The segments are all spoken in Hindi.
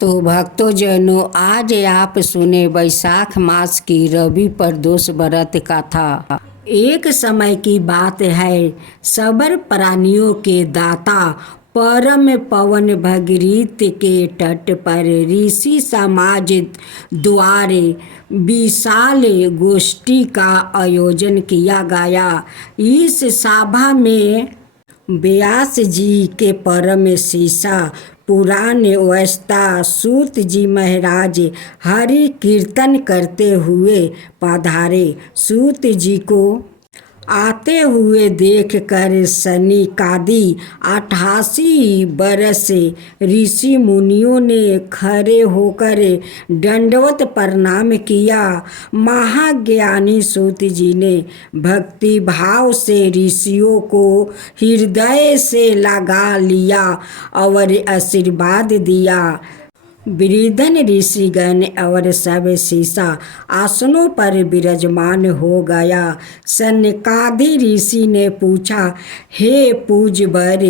तो भक्तों आज आप सुने वैशाख मास की रवि प्रदोष व्रत कथा। एक समय की बात है, सबर प्राणियों के दाता परम पवन भगीरथ के तट पर ऋषि समाज द्वारे विशाल गोष्ठी का आयोजन किया गया। इस सभा में व्यास जी के परम शिष्य पुराण वक्ता सूत जी महाराज हरि कीर्तन करते हुए पधारे। सूत जी को आते हुए देखकर सनकादि 88 बरस ऋषि मुनियों ने खड़े होकर दंडवत प्रणाम किया। महाज्ञानी सूत जी ने भक्ति भाव से ऋषियों को हृदय से लगा लिया और आशीर्वाद दिया। वृद्धन ऋषिगण और सब शिष्य आसनों पर विराजमान हो गया। सनकादि ऋषि ने पूछा, हे पूज्यवर,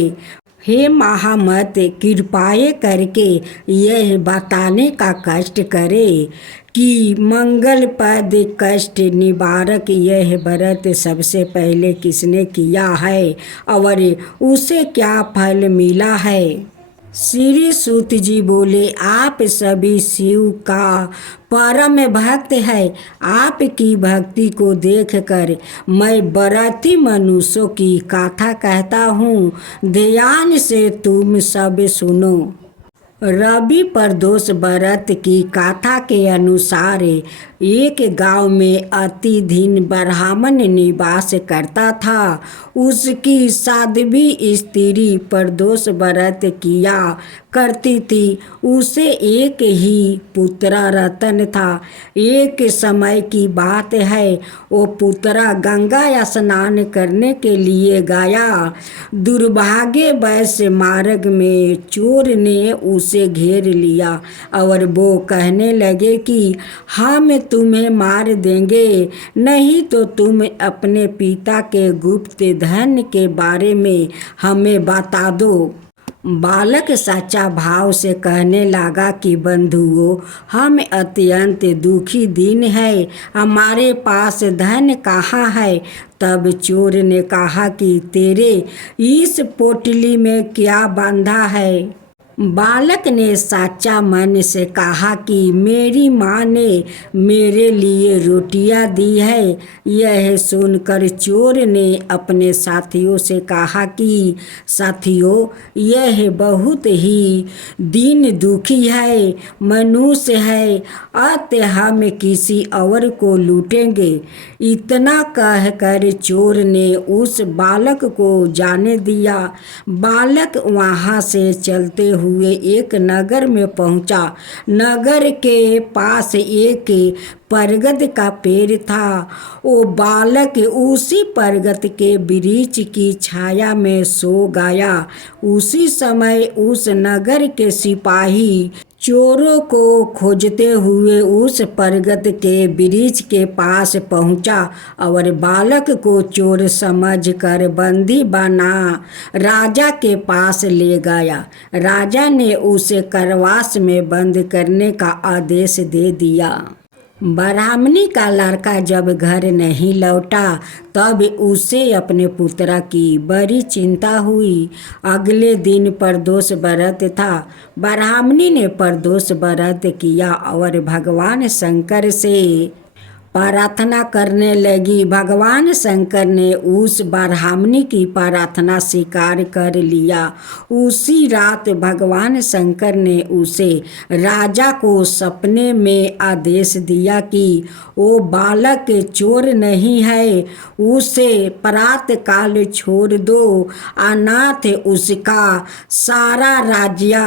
हे महामत, कृपाएं करके यह बताने का कष्ट करे कि मंगलप्रद कष्ट निवारक यह व्रत सबसे पहले किसने किया है और उसे क्या फल मिला है। श्री सूत जी बोले, आप सभी शिव का परम भक्त है। आपकी भक्ति को देखकर मैं व्रती मनुष्यों की कथा कहता हूँ, ध्यान से तुम सब सुनो। रवि प्रदोष व्रत की कथा के अनुसार एक गांव में अति दीन ब्राह्मण निवास करता था। उसकी साध्वी स्त्री प्रदोष व्रत किया करती थी। उसे एक ही पुत्र रतन था। एक समय की बात है, वो पुत्र गंगा स्नान करने के लिए गया। दुर्भाग्यवश मार्ग में चोर ने उसे घेर लिया और वो कहने लगे कि हम तुम्हें मार देंगे, नहीं तो तुम अपने पिता के गुप्त धन के बारे में हमें बता दो। बालक सच्चा भाव से कहने लगा कि बंधुओं, हम अत्यंत दुखी दिन है, हमारे पास धन कहाँ है। तब चोर ने कहा कि तेरे इस पोटली में क्या बांधा है। बालक ने सच्चा मन से कहा कि मेरी माँ ने मेरे लिए रोटियां दी है। यह सुनकर चोर ने अपने साथियों से कहा कि साथियों, यह बहुत ही दीन दुखी है, मनुष्य है, अतः हम किसी और को लूटेंगे। इतना कहकर चोर ने उस बालक को जाने दिया। बालक वहाँ से चलते हुए एक नगर में पहुंचा। नगर के पास एक बरगद का पेड़ था। वो बालक उसी बरगद के वृक्ष की छाया में सो गया। उसी समय उस नगर के सिपाही चोरों को खोजते हुए उस बरगद के वृक्ष के पास पहुंचा और बालक को चोर समझकर बंदी बना राजा के पास ले गया। राजा ने उसे कारावास में बंद करने का आदेश दे दिया। ब्राह्मणी का लड़का जब घर नहीं लौटा तब उसे अपने पुत्र की बड़ी चिंता हुई। अगले दिन प्रदोष व्रत था। ब्राह्मणी ने प्रदोष व्रत किया और भगवान शंकर से प्रार्थना करने लगी। भगवान शंकर ने उस ब्राह्मणी की प्रार्थना स्वीकार कर लिया। उसी रात भगवान शंकर ने उसे राजा को सपने में आदेश दिया कि वो बालक चोर नहीं है, उसे प्रातः काल छोड़ दो, अनाथ उसका सारा राज्य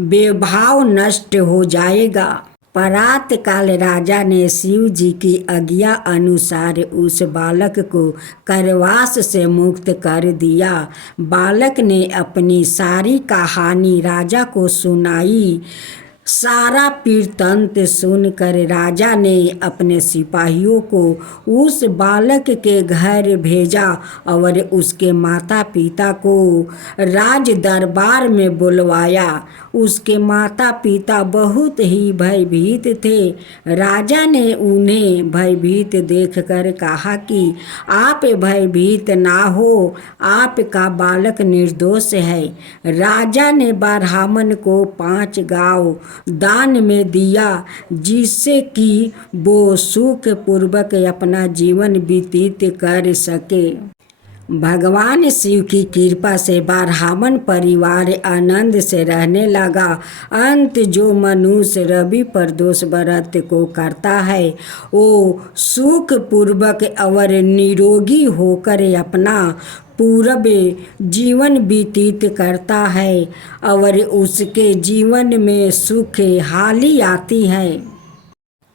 वैभव नष्ट हो जाएगा। प्रातः काल राजा ने शिव जी की आज्ञा अनुसार उस बालक को कारावास से मुक्त कर दिया। बालक ने अपनी सारी कहानी राजा को सुनाई। सारा पीरतंत सुनकर राजा ने अपने सिपाहियों को उस बालक के घर भेजा और उसके माता पिता को राज दरबार में बुलवाया। उसके माता पिता बहुत ही भयभीत थे। राजा ने उन्हें भयभीत देखकर कहा कि आप भयभीत ना हो, आपका बालक निर्दोष है। राजा ने ब्राह्मण को 5 गांव दान में दिया, जिससे कि वो सुख पूर्वक अपना जीवन व्यतीत कर सके। भगवान शिव की कृपा से ब्राह्मण परिवार आनंद से रहने लगा। अंत जो मनुष्य रवि प्रदोष व्रत को करता है, वो सुख पूर्वक और निरोगी होकर अपना पूर्व जीवन व्यतीत करता है और उसके जीवन में सुख हाली आती है।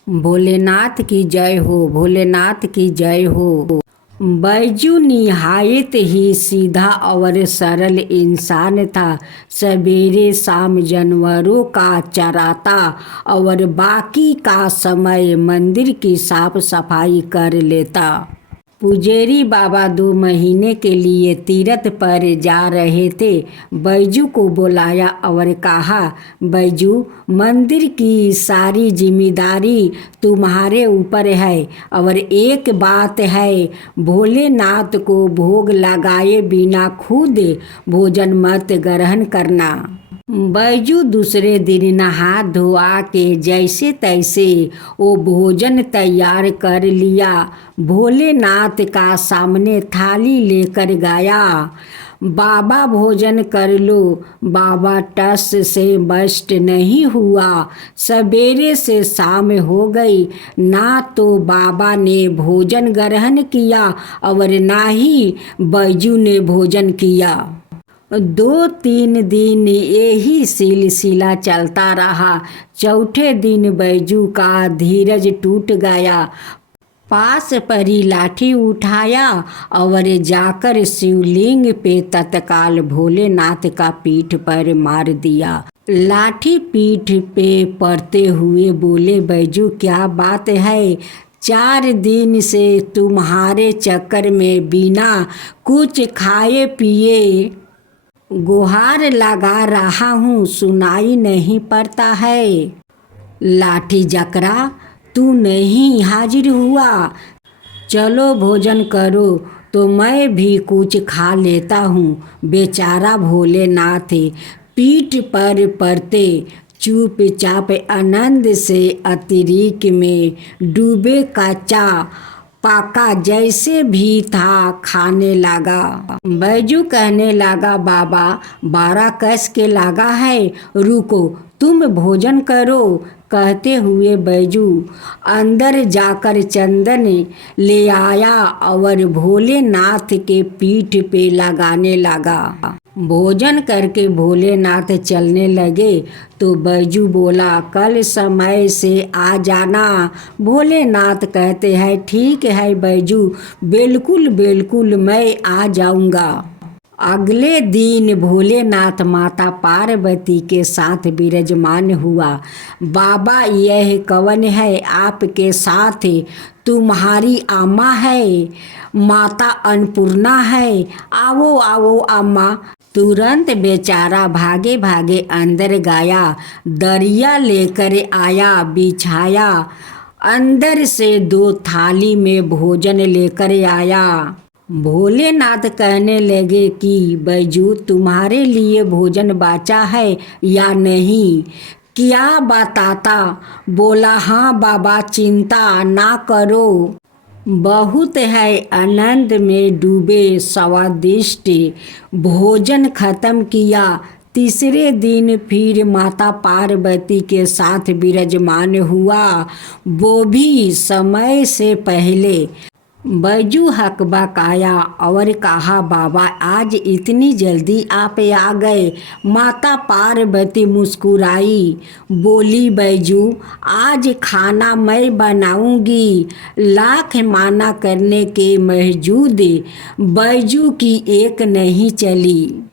भोलेनाथ की जय हो, भोलेनाथ की जय हो। बैजू निहायत ही सीधा और सरल इंसान था। सवेरे शाम जानवरों का चराता और बाकी का समय मंदिर की साफ सफाई कर लेता। पुजारी बाबा 2 महीने के लिए तीर्थ पर जा रहे थे। बैजू को बुलाया और कहा, बैजू, मंदिर की सारी जिम्मेदारी तुम्हारे ऊपर है और एक बात है, भोलेनाथ को भोग लगाए बिना खुद भोजन मत ग्रहण करना। बैजू दूसरे दिन नहा धोआ के जैसे तैसे वो भोजन तैयार कर लिया। भोलेनाथ का सामने थाली लेकर गया। बाबा भोजन कर लो। बाबा टस से बस्ट नहीं हुआ। सवेरे से शाम हो गई, ना तो बाबा ने भोजन ग्रहण किया और ना ही बैजू ने भोजन किया। 2-3 दिन यही सिलसिला चलता रहा। चौथे दिन बैजू का धीरज टूट गया। पास परी लाठी उठाया और जाकर शिवलिंग पे तत्काल भोलेनाथ का पीठ पर मार दिया। लाठी पीठ पे पड़ते हुए बोले, बैजू क्या बात है? 4 दिन से तुम्हारे चक्कर में बिना कुछ खाए पिए गुहार लगा रहा हूँ, सुनाई नहीं पड़ता है। लाठी जकरा, तू नहीं हाजिर हुआ। चलो भोजन करो तो मैं भी कुछ खा लेता हूँ। बेचारा भोलेनाथ पीठ पर पड़ते चुपचाप आनंद से अतिरिक्त में डूबे कच्चा पाका जैसे भी था खाने लगा। बैजू कहने लगा, बाबा बारह कस के लगा है, रुको तुम भोजन करो। कहते हुए बैजू अंदर जाकर चंदन ले आया और भोलेनाथ के पीठ पे लगाने लगा। भोजन करके भोलेनाथ चलने लगे तो बैजू बोला, कल समय से आ जाना। भोलेनाथ कहते हैं, ठीक है बैजू, बिल्कुल बिल्कुल मैं आ जाऊंगा। अगले दिन भोलेनाथ माता पार्वती के साथ विराजमान हुआ। बाबा यह कौन है आपके साथ? तुम्हारी अम्मा है, माता अन्नपूर्णा है। आओ आओ अम्मा। तुरंत बेचारा भागे भागे अंदर गया, दरिया लेकर आया, बिछाया। अंदर से 2 थाली में भोजन लेकर आया। भोलेनाथ कहने लगे कि बैजू तुम्हारे लिए भोजन बचा है या नहीं? क्या बताता? बोला, हाँ बाबा, चिंता ना करो, बहुत है। आनंद में डूबे स्वादिष्ट भोजन खत्म किया। तीसरे दिन फिर माता पार्वती के साथ विराजमान हुआ, वो भी समय से पहले। बैजू हकबकाया और कहा, बाबा आज इतनी जल्दी आप आ गए? माता पार्वती मुस्कुराई, बोली, बैजू आज खाना मैं बनाऊंगी। लाख माना करने के बावजूद बैजू की एक नहीं चली।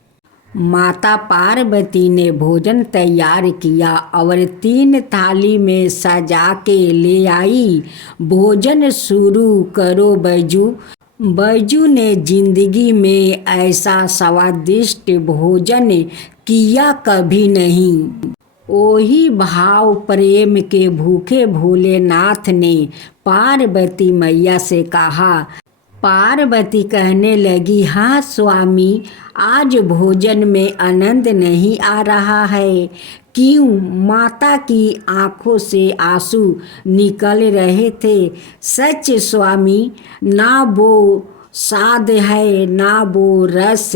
माता पार्वती ने भोजन तैयार किया और 3 थाली में सजा के ले आई। भोजन शुरू करो बैजू। बैजू ने जिंदगी में ऐसा स्वादिष्ट भोजन किया कभी नहीं। ओही भाव प्रेम के भूखे भोलेनाथ ने पार्वती मैया से कहा। पार्वती कहने लगी, हाँ स्वामी, आज भोजन में आनंद नहीं आ रहा है। क्यों? माता की आंखों से आंसू निकल रहे थे। सच स्वामी, ना वो स्वाद है ना वो रस।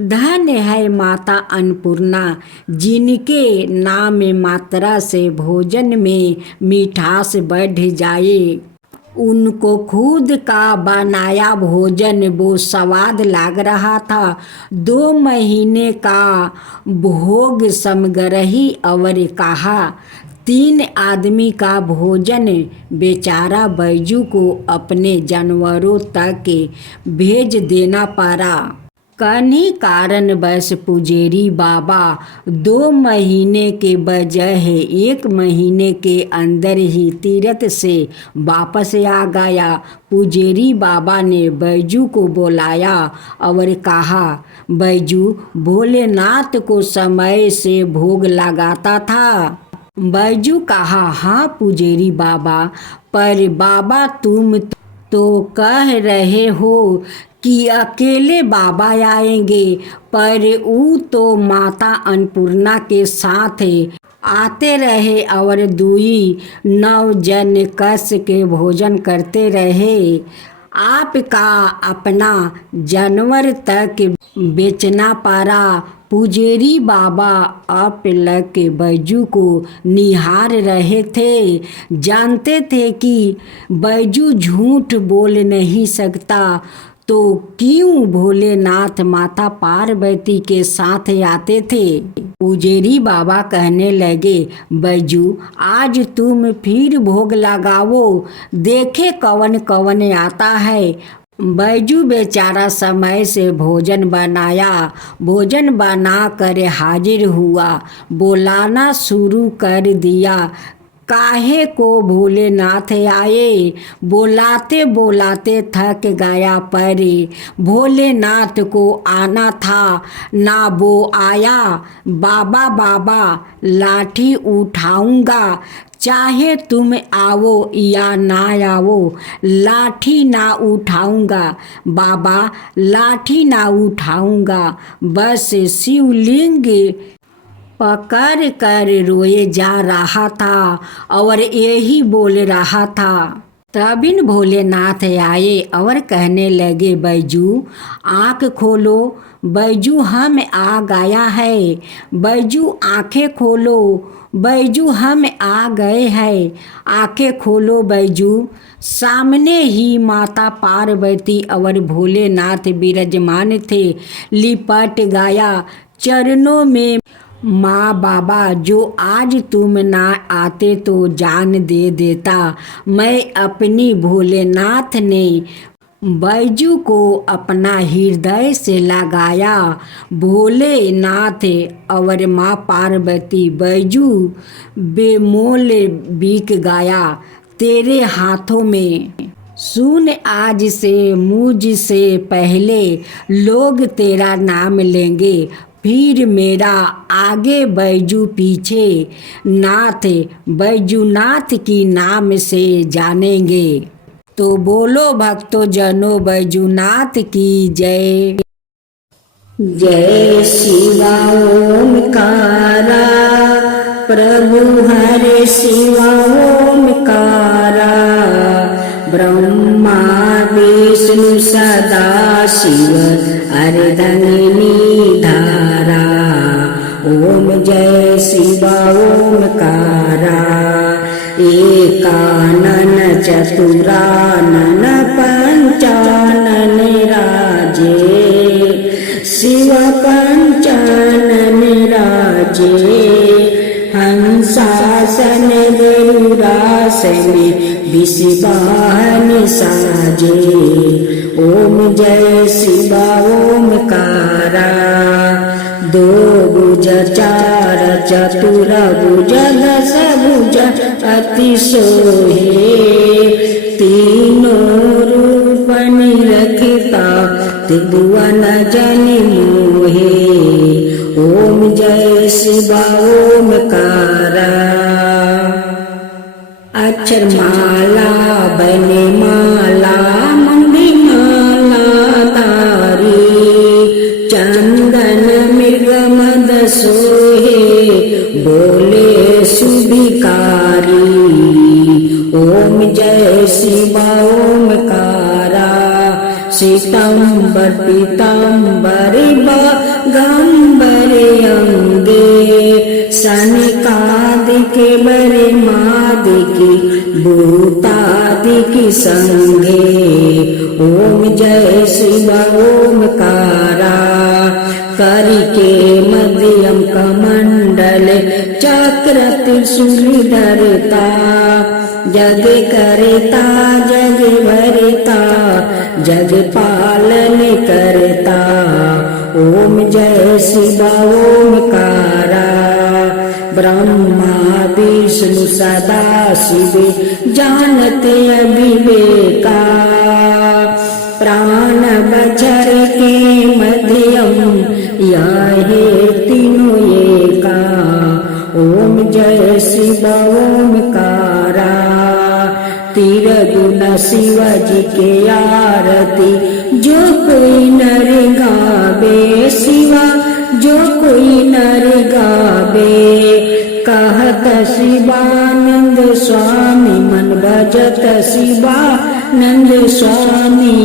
धन्य है माता अन्नपूर्णा, जिनके नाम मात्रा से भोजन में मिठास बढ़ जाए। उनको खुद का बनाया भोजन वो स्वाद लग रहा था। 2 महीने का भोग समग्रही और कहा। 3 आदमी का भोजन बेचारा बैजू को अपने जानवरों तक भेज देना पड़ा। कन्ही कारण बस पुजेरी बाबा 2 महीने के बजाय 1 महीने के अंदर ही तीर्थ से वापस आ गया। पुजेरी बाबा ने बैजू को बुलाया और कहा, बैजू भोलेनाथ को समय से भोग लगाता था। बैजू कहा, हाँ पुजेरी बाबा, पर बाबा तुम तो कह रहे हो कि अकेले बाबा आएंगे, पर वो तो माता अन्नपूर्णा के साथ आते रहे और 2 जन कस के भोजन करते रहे। आपका अपना जानवर तक बेचना पड़ा। पुजेरी बाबा आप लग के बैजू को निहार रहे थे। जानते थे कि बैजू झूठ बोल नहीं सकता, तो क्यों भोलेनाथ माता पार्वती के साथ आते थे। पुजेरी बाबा कहने लगे, बैजू आज तुम फिर भोग लगाओ, देखे कवन कवन आता है। बैजू बेचारा समय से भोजन बनाया। भोजन बना कर हाजिर हुआ। बुलाना शुरू कर दिया, काहे को भोलेनाथ आए। बोलाते बोलाते थक गया, पर भोलेनाथ को आना था, ना वो आया। बाबा बाबा लाठी उठाऊंगा, चाहे तुम आओ या ना आओ, लाठी ना उठाऊंगा। बाबा लाठी ना उठाऊंगा, बस शिवलिंग पकड़ कर रोए जा रहा था और यही बोल रहा था। तबिन भोलेनाथ आए और कहने लगे, बैजू आँख खोलो। बैजू हम आ गया है। बैजू आँखें खोलो। बैजू हम आ गए हैं। आँखें खोलो बैजू। सामने ही माता पार्वती और भोलेनाथ विराजमान थे। लिपट गया चरणों में। माँ बाबा, जो आज तुम ना आते तो जान दे देता। मैं अपनी भोलेनाथ ने बैजू को अपना हृदय से लगाया। भोलेनाथ और माँ पार्वती, बैजू बेमोल बिक गया तेरे हाथों में। सुन, आज से मुझसे पहले लोग तेरा नाम लेंगे, फिर मेरा आगे बैजू पीछे नाथ, बैजूनाथ की नाम से जानेंगे। तो बोलो भक्तों जनों, बैजूनाथ की जय। जय शिवा ओमकारा, प्रभु हरे शिवा ओमकारा। ब्रह्मा विष्णु सदा शिव, अर्धंगिनी धारा। ओम जय शिवा ओमकारा। एकानन चतुरानन पंचानन राजे, शिव पंचानन राजे। हंसासन गरुड़ासन विषवाहन साजे। ओम जय शिवा ओमकारा। दो भुज चार चतुर भुज दस भुज अति सोहे तीनों रूप निरखता त्रिभुवन जनि मोहे ओम जय शिवा ओमकारा। अक्षर माला बने माला मंगी माला तारी चंदन मृग मद सोहे बोले सुभिकारी ओम जय शिवा ओमकारा। श्वेतांबर पीतांबर बागंबर अंगे सनकादिके बरे मादिकी भूतादिकी संगे ओम जय शिवा ओमकारा। करिके मध्यम कमंडल चक्र त्रिशूल धरता जग करता जग भरता जग पालन करता ओम जय शिवा ओमकारा। ब्रह्मा विष्णु सदा शिव जानते अविवेका प्राण बचर के मध्यम यह तीनों एका ओम जय शिवा ओमकारा। तिरगुण शिव जी के आरती जो कोई नर गावे शिवा जो कोई नर गावे कहत शिवानंद स्वामी मन भजत शिवानंद स्वामी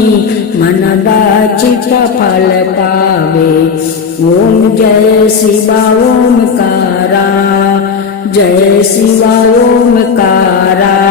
मन बाचित फल पावे ओम जय शिवा ओमकारा जय शिवा ओमकारा।